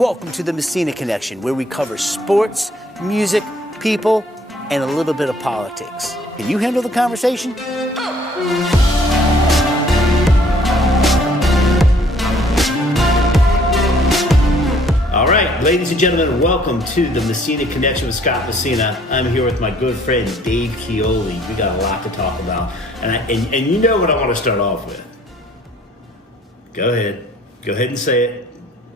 Welcome to the Messina Connection, where we cover sports, music, people, and a little bit of politics. Can you handle the conversation? All right, ladies and gentlemen, welcome to the Messina Connection with Scott Messina. I'm here with my good friend Dave Chioli. We got a lot to talk about, and you know what I want to start off with. Go ahead and say it.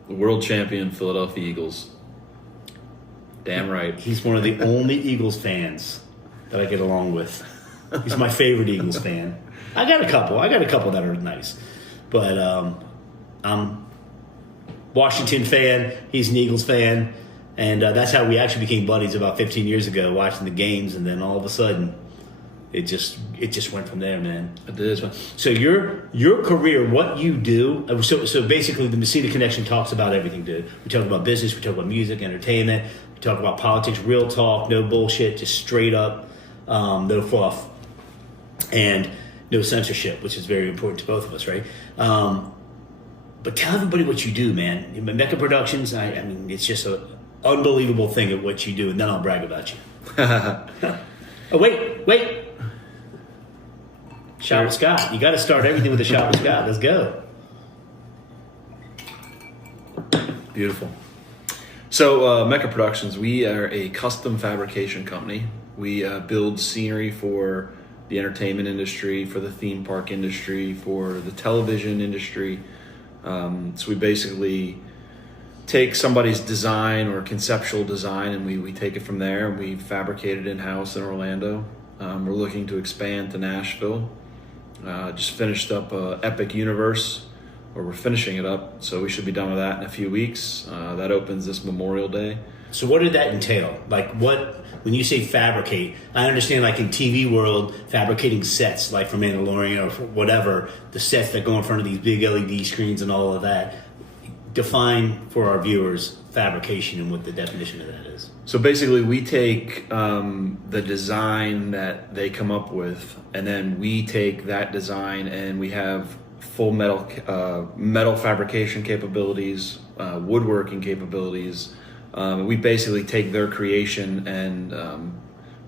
The world champion Philadelphia Eagles. Damn right. He's one of the only Eagles fans that I get along with. He's my favorite Eagles fan. I got a couple that are nice. But I'm Washington fan. He's an Eagles fan. And that's how we actually became buddies about 15 years ago, watching the games. And then all of a sudden, it just went from there, man. It did. So your career, what you do. So basically, the Messina Connection talks about everything, dude. We talk about business, we talk about music, entertainment, we talk about politics, real talk, no bullshit, just straight up, no fluff, and no censorship, which is very important to both of us, right? But tell everybody what you do, man. Mecca Productions. I mean, it's just an unbelievable thing at what you do, and then I'll brag about you. Oh wait. Shot with Scott. You got to start everything with a shot with Scott. Let's go. Beautiful. So Mecca Productions, we are a custom fabrication company. We build scenery for the entertainment industry, for the theme park industry, for the television industry. So we basically take somebody's design or conceptual design and we take it from there and we fabricate it in-house in Orlando. We're looking to expand to Nashville. Just finished up Epic Universe, or we're finishing it up, so we should be done with that in a few weeks. That opens this Memorial Day. So what did that entail? Like when you say fabricate, I understand like in TV world, fabricating sets, like for Mandalorian or for whatever, the sets that go in front of these big LED screens and all of that. Define for our viewers fabrication and what the definition of that is. So basically we take the design that they come up with, and then we take that design and we have full metal fabrication capabilities, woodworking capabilities. We basically take their creation and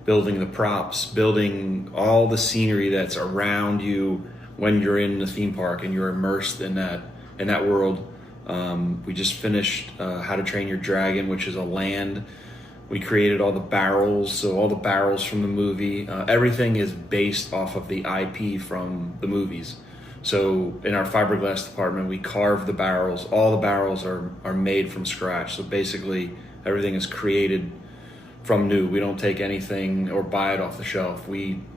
building the props, building all the scenery that's around you when you're in the theme park and you're immersed in that world. We just finished How to Train Your Dragon, which is a land. We created all the barrels, so all the barrels from the movie. Everything is based off of the IP from the movies. So in our fiberglass department, we carve the barrels. All the barrels are made from scratch. So basically, everything is created from new. We don't take anything or buy it off the shelf.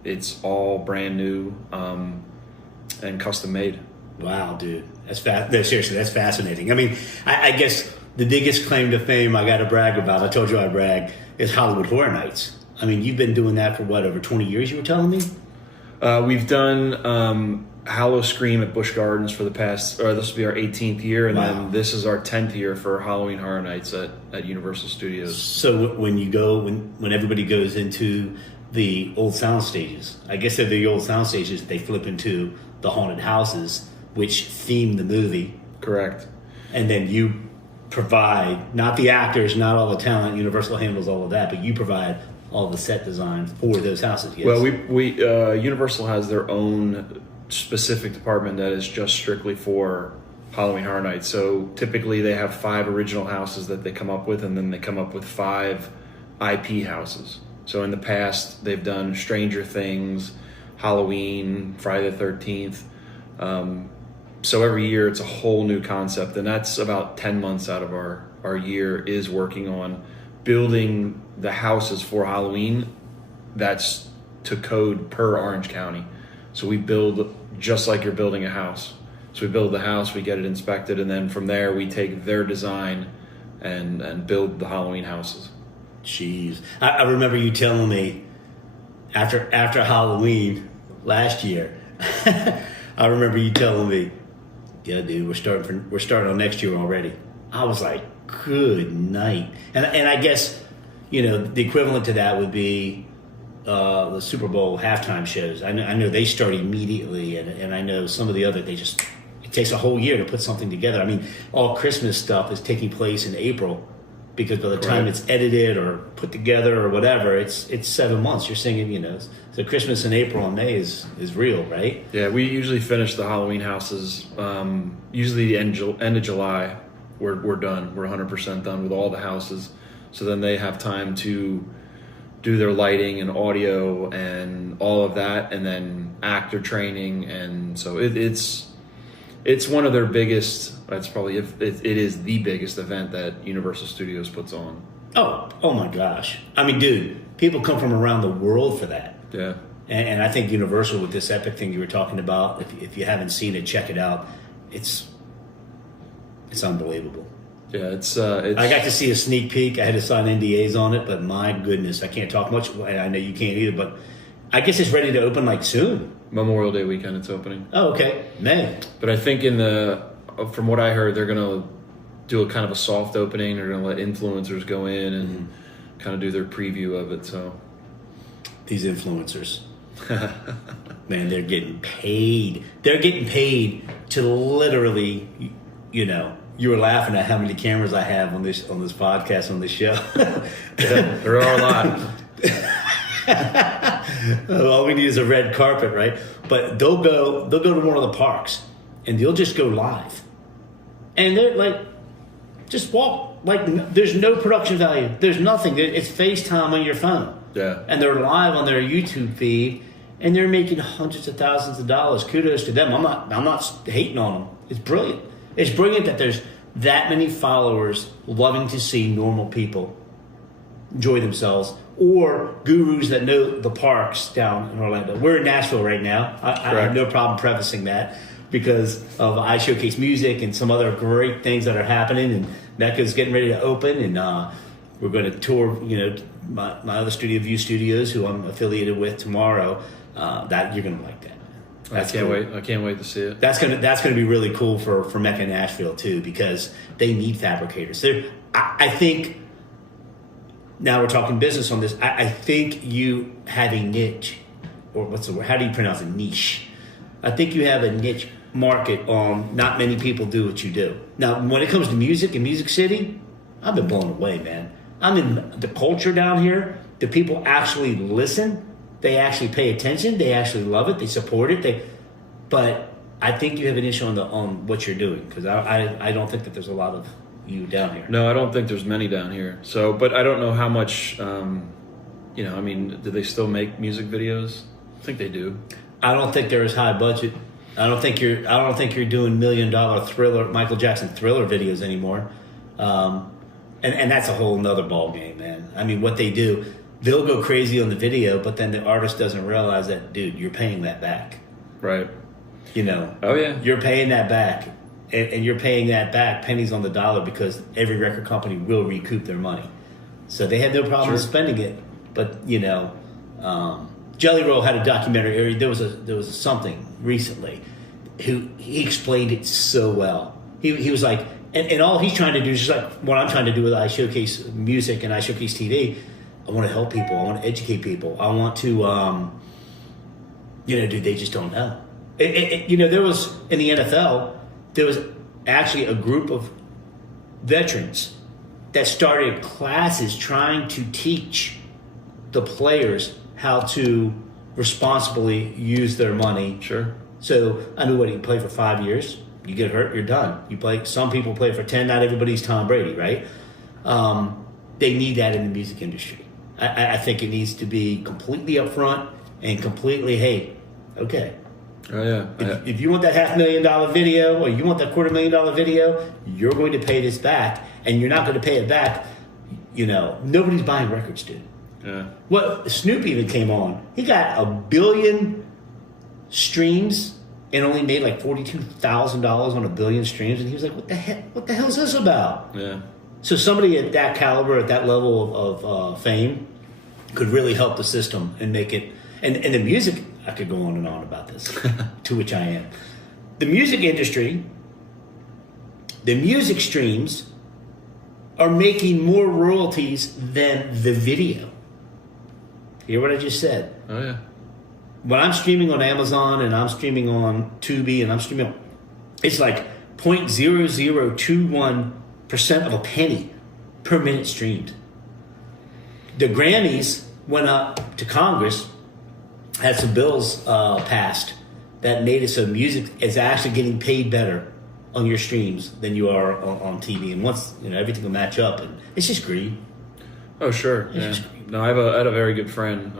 It's all brand new and custom made. Wow, dude. No, seriously, that's fascinating. I mean, I guess the biggest claim to fame I got to brag about, I told you I brag, is Hollywood Horror Nights. I mean, you've been doing that for what, over 20 years, you were telling me? We've done Hallow Scream at Busch Gardens for the past, or this will be our 18th year, and then this is our 10th year for Halloween Horror Nights at Universal Studios. So when everybody goes into the old sound stages, I guess they're the old sound stages, they flip into the haunted houses, which theme the movie. Correct. And then you provide, not the actors, not all the talent, Universal handles all of that, but you provide all the set design for those houses, yes? Well, we Universal has their own specific department that is just strictly for Halloween Horror Nights. So typically they have 5 original houses that they come up with, and then they come up with 5 IP houses. So in the past, they've done Stranger Things, Halloween, Friday the 13th. So every year it's a whole new concept, and that's about 10 months out of our year is working on building the houses for Halloween. That's to code per Orange County. So we build just like you're building a house. So we build the house, we get it inspected, and then from there we take their design and build the Halloween houses. Jeez. I remember you telling me after Halloween last year, I remember you telling me, yeah, dude, we're starting on next year already. I was like, good night. And I guess, the equivalent to that would be the Super Bowl halftime shows. I know they start immediately, and I know some of the other, they just It takes a whole year to put something together. I mean, all Christmas stuff is taking place in April because by the time it's edited or put together or whatever, it's 7 months. You're singing, so Christmas in April and May is real, right? Yeah, we usually finish the Halloween houses usually the end of July. We're done. We're 100% done with all the houses. So then they have time to do their lighting and audio and all of that, and then actor training, and so it's one of their biggest. It's probably it is the biggest event that Universal Studios puts on. Oh my gosh! I mean, dude, people come from around the world for that. Yeah, and I think Universal with this epic thing you were talking about. If you haven't seen it, check it out. It's unbelievable. Yeah, it's. I got to see a sneak peek. I had to sign NDAs on it, but my goodness, I can't talk much. And I know you can't either, but I guess it's ready to open like soon. Memorial Day weekend, it's opening. Oh, okay, May. But I think from what I heard, they're gonna do a kind of a soft opening. They're gonna let influencers go in and kind of do their preview of it. So these influencers, man, they're getting paid. They're getting paid to literally, You were laughing at how many cameras I have on this podcast, on this show. Yeah, there are a lot. All we need is a red carpet, right? But they'll go to one of the parks and they'll just go live. And they're like, just walk. Like, there's no production value. There's nothing. It's FaceTime on your phone. Yeah. And they're live on their YouTube feed and they're making hundreds of thousands of dollars. Kudos to them. I'm not hating on them. It's brilliant. It's brilliant that there's that many followers loving to see normal people enjoy themselves, or gurus that know the parks down in Orlando. We're in Nashville right now. I have no problem prefacing that because of I Showcase Music and some other great things that are happening, and Mecca's getting ready to open, and we're going to tour, my other studio, View Studios, who I'm affiliated with tomorrow. That you're going to like that. I can't wait. I can't wait to see it. That's gonna be really cool for Mecca and Nashville too, because they need fabricators. I think now we're talking business on this. I think you have a niche, or what's the word? How do you pronounce it? Niche. I think you have a niche market. Not many people do what you do. Now, when it comes to music and Music City, I've been blown away, man. I mean, the culture down here. The people actually listen. They actually pay attention. They actually love it. They support it. But I think you have an issue on what you're doing, because I don't think that there's a lot of you down here. No, I don't think there's many down here. So, but I don't know how much. I mean, do they still make music videos? I think they do. I don't think they're as high budget. I don't think you're doing $1 million Thriller, Michael Jackson Thriller videos anymore. And that's a whole nother ball game, man. I mean, what they do. They'll go crazy on the video, but then the artist doesn't realize that, dude, you're paying that back. Right. Oh, yeah. You're paying that back. And you're paying that back pennies on the dollar, because every record company will recoup their money. So they have no problem spending it. But, Jelly Roll had a documentary. There was a something recently. He explained it so well. He was like, and all he's trying to do is just like what I'm trying to do with I Showcase Music and I Showcase TV. I want to help people. I want to educate people. I want to, dude, they just don't know. There was, in the NFL, there was actually a group of veterans that started classes trying to teach the players how to responsibly use their money. Sure. So I knew you play for 5 years, you get hurt, you're done. You play. Some people play for 10. Not everybody's Tom Brady, right? They need that in the music industry. I think it needs to be completely upfront and completely, hey, okay. Oh, yeah. If you want that $500,000 video, or you want that $250,000 video, you're going to pay this back, and you're not going to pay it back. Nobody's buying records, dude. Yeah. Well, Snoop even came on. He got 1 billion streams and only made like $42,000 on 1 billion streams, and he was like, "What the heck? What the hell is this about?" Yeah. So somebody at that caliber, at that level of fame, could really help the system and make it. And the music, I could go on and on about this, to which I am. The music industry, the music streams are making more royalties than the video. Hear what I just said? Oh, yeah. When I'm streaming on Amazon and I'm streaming on Tubi and I'm streaming It's like 0.0021% of a penny per minute streamed. The Grammys went up to Congress, had some bills passed that made it so music is actually getting paid better on your streams than you are on TV. And once, everything will match up, and it's just greed. Oh, sure. Yeah. No, I had a very good friend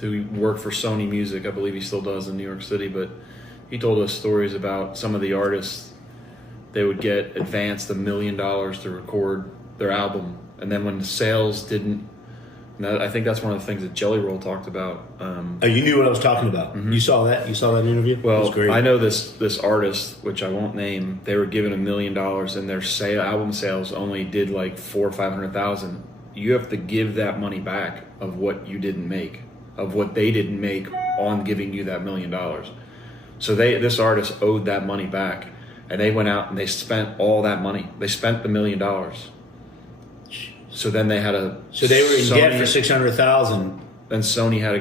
who worked for Sony Music. I believe he still does in New York City, but he told us stories about some of the artists. They would get advanced $1 million to record their album, and then when the sales didn't, I think that's one of the things that Jelly Roll talked about. Oh, you knew what I was talking about. Mm-hmm. You saw that? You saw that interview? Well, it was great. I know this artist, which I won't name. They were given $1 million, and their album sales only did like 400,000 or 500,000. You have to give that money back of what you didn't make, of what they didn't make on giving you that $1 million. So this artist owed that money back, and they went out and they spent all that money. They spent the $1 million. So then they had a. So they were in debt for 600,000. Then Sony had to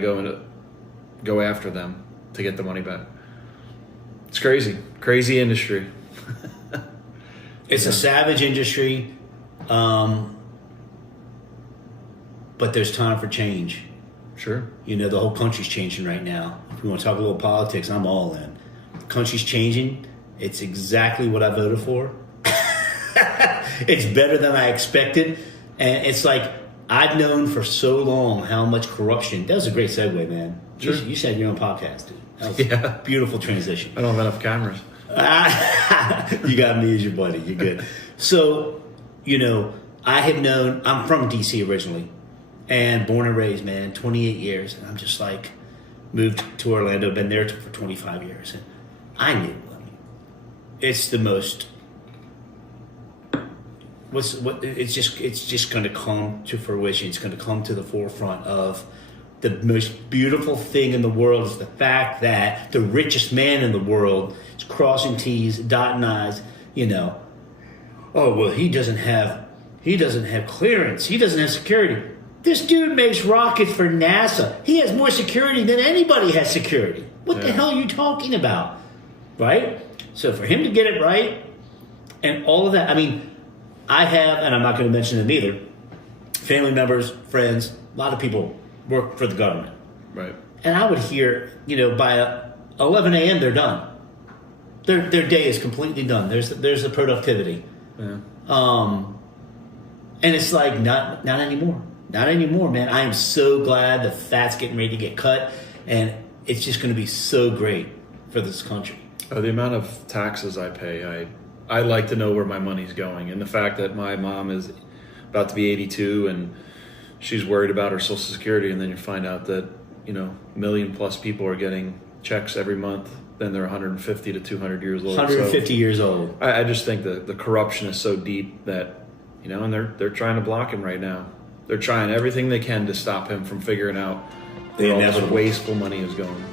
go after them to get the money back. It's crazy industry. It's a savage industry, but there's time for change. Sure. The whole country's changing right now. If we want to talk a little politics, I'm all in. The country's changing. It's exactly what I voted for. It's better than I expected. And it's like, I've known for so long how much corruption. That was a great segue, man. Sure. You said your own podcast, dude. That was a beautiful transition. I don't have enough cameras. You got me as your buddy. You're good. So, I have known, I'm from D.C. originally, and born and raised, man, 28 years. And I'm just like, moved to Orlando, been there for 25 years. And I knew, it's the most... it's just going to come to fruition. It's going to come to the forefront of the most beautiful thing in the world is the fact that the richest man in the world is crossing T's, dotting I's. Oh well, he doesn't have clearance. He doesn't have security. This dude makes rockets for NASA. He has more security than anybody has security. What the hell are you talking about? Right? So for him to get it right and all of that, I have, and I'm not going to mention them either, family members, friends, a lot of people work for the government. Right. And I would hear, by 11 a.m. they're done. Their day is completely done. There's the productivity. Yeah. And it's like, not anymore. Not anymore, man. I am so glad the fat's getting ready to get cut, and it's just going to be so great for this country. The amount of taxes I pay, I like to know where my money's going. And the fact that my mom is about to be 82 and she's worried about her Social Security, and then you find out that, a million plus people are getting checks every month, then they're 150 to 200 years old. 150 years old. I just think that the corruption is so deep that, and they're trying to block him right now. They're trying everything they can to stop him from figuring out where all this wasteful money is going.